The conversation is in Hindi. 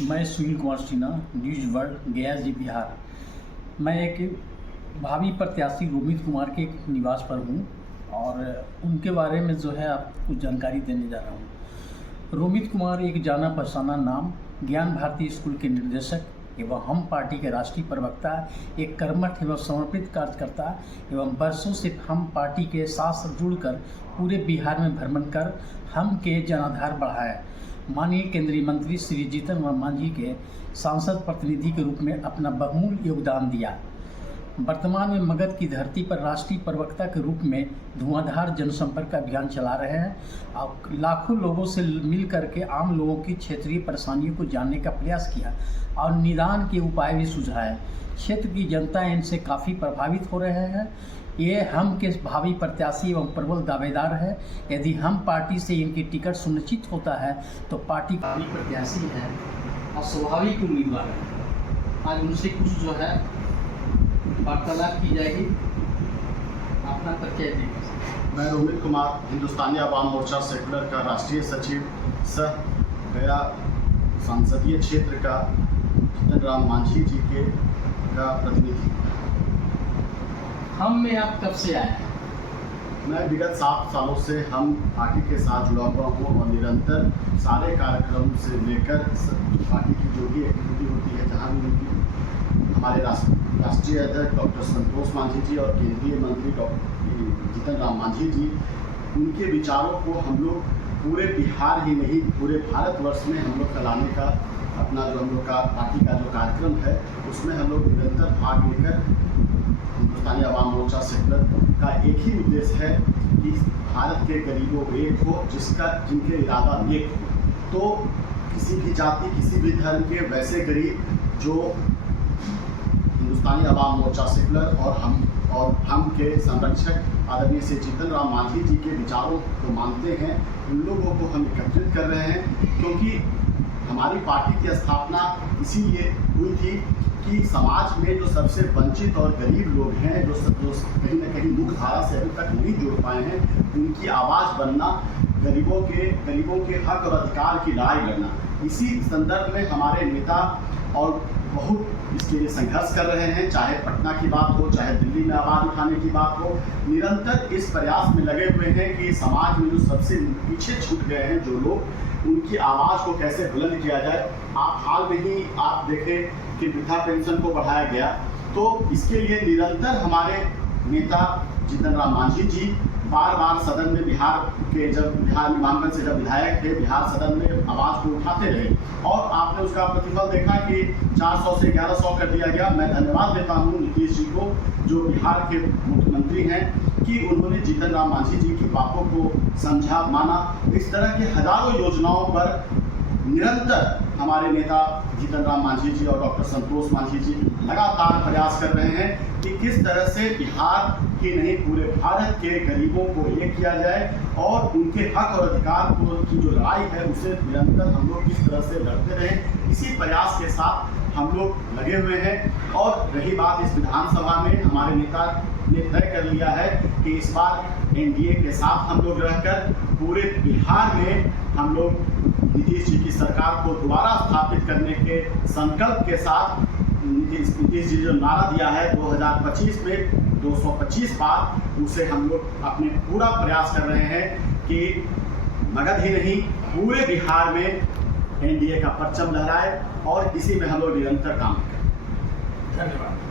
मैं सुनील कुमार सिन्हा, न्यूज़ वर्ल्ड गया जी बिहार। मैं एक भावी प्रत्याशी रोमित कुमार के निवास पर हूँ और उनके बारे में जो है आपको जानकारी देने जा रहा हूँ। रोमित कुमार एक जाना पहचाना नाम, ज्ञान भारती स्कूल के निर्देशक एवं हम पार्टी के राष्ट्रीय प्रवक्ता, एक कर्मठ एवं समर्पित कार्यकर्ता एवं वर्षों से हम पार्टी के साथ जुड़कर पूरे बिहार में भ्रमण कर हम के जनाधार बढ़ाया। माननीय केंद्रीय मंत्री श्री जीतन राम मांझी के सांसद प्रतिनिधि के रूप में अपना बहुमूल्य योगदान दिया। वर्तमान में मगध की धरती पर राष्ट्रीय प्रवक्ता के रूप में धुआंधार जनसंपर्क अभियान चला रहे हैं और लाखों लोगों से मिल करके आम लोगों की क्षेत्रीय परेशानियों को जानने का प्रयास किया और निदान के उपाय भी सुझाए। क्षेत्र की जनता इनसे काफ़ी प्रभावित हो रहे हैं। ये हम के भावी प्रत्याशी एवं प्रबल दावेदार है। यदि हम पार्टी से इनकी टिकट सुनिश्चित होता है तो पार्टी भावी प्रत्याशी है और स्वाभाविक उम्मीदवार है। आज उनसे कुछ जो है वार्तालाप की जाएगी। अपना परिचय देंगे। मैं रोमित कुमार, हिंदुस्तानी आवाम मोर्चा सेकुलर का राष्ट्रीय सचिव सह गया संसदीय क्षेत्र का जीतन राम मांझी जी के का प्रतिनिधि। हम में आप कब से आए? मैं विगत 7 सालों से हम पार्टी के साथ जुड़ा हुआ हूँ और निरंतर सारे कार्यक्रम से लेकर पार्टी की जो भी एक्टिविटी होती है, जहाँ भी उनकी हमारे राष्ट्रीय अध्यक्ष डॉक्टर संतोष मांझी जी और केंद्रीय मंत्री डॉक्टर जीतन राम मांझी जी, उनके विचारों को हम लोग पूरे बिहार ही नहीं पूरे भारतवर्ष में हम लोग फैलाने का अपना जो हम लोग का पार्टी का जो कार्यक्रम है उसमें हम लोग निरंतर भाग लेकर हिंदुस्तानी आवाम मोर्चा सेकुलर का एक ही उद्देश्य है कि भारत के गरीबों एक हो, जिनके इरादा नेक हो। तो किसी भी जाति, किसी भी धर्म के वैसे गरीब जो हिंदुस्तानी आवाम मोर्चा सेकुलर और हम के संरक्षक आदरणीय श्री जीतन राम मांझी जी के विचारों को मानते हैं, उन लोगों को हम एकत्रित कर रहे हैं। क्योंकि हमारी पार्टी की स्थापना इसीलिए हुई थी कि समाज में जो सबसे वंचित और गरीब लोग हैं, जो कहीं न कहीं मुख्य धारा से अभी तक नहीं जुड़ पाए हैं, उनकी आवाज़ बनना, गरीबों के हक और अधिकार की लड़ाई लड़ना। इसी संदर्भ में हमारे नेता और बहुत इसके लिए संघर्ष कर रहे हैं। चाहे पटना की बात हो, चाहे दिल्ली में आवाज़ उठाने की बात हो, निरंतर इस प्रयास में लगे हुए हैं कि समाज में जो सबसे पीछे छूट गए हैं जो लोग, उनकी आवाज़ को कैसे बुलंद किया जाए। आप हाल में ही आप देखें कि वृद्धा पेंशन को बढ़ाया गया, तो इसके लिए निरंतर हमारे नेता जीतन राम मांझी जी बार सदन में बिहार नामांकन से जब विधायक थे, बिहार सदन में आवाज़ को उठाते रहे और आपने उसका प्रतिफल देखा कि 400 से 1100 कर दिया गया। मैं धन्यवाद देता हूँ नीतीश जी को, जो बिहार के मुख्यमंत्री हैं, कि उन्होंने जीतन राम मांझी जी की बातों को समझा, माना। इस तरह की हजारों योजनाओं पर निरंतर हमारे नेता जीतन राम मांझी जी और डॉक्टर संतोष मांझी जी लगातार प्रयास कर रहे हैं कि किस तरह से बिहार ही नहीं पूरे भारत के गरीबों को एक किया जाए और उनके हक और अधिकार की जो लड़ाई है उसे निरंतर हम लोग किस तरह से लड़ते रहें। इसी प्रयास के साथ हम लोग लगे हुए हैं। और रही बात इस विधानसभा में, हमारे नेता ने तय कर लिया है कि इस बार एनडीए के साथ हम लोग रहकर पूरे बिहार में हम लोग नीतीश जी की सरकार को दोबारा स्थापित करने के संकल्प के साथ नीतीश जी जो नारा दिया है 2025 में 225 बार, उसे हम लोग अपने पूरा प्रयास कर रहे हैं कि मगध ही नहीं पूरे बिहार में एनडीए का परचम लहराए और इसी में हम लोग निरंतर काम करें। धन्यवाद।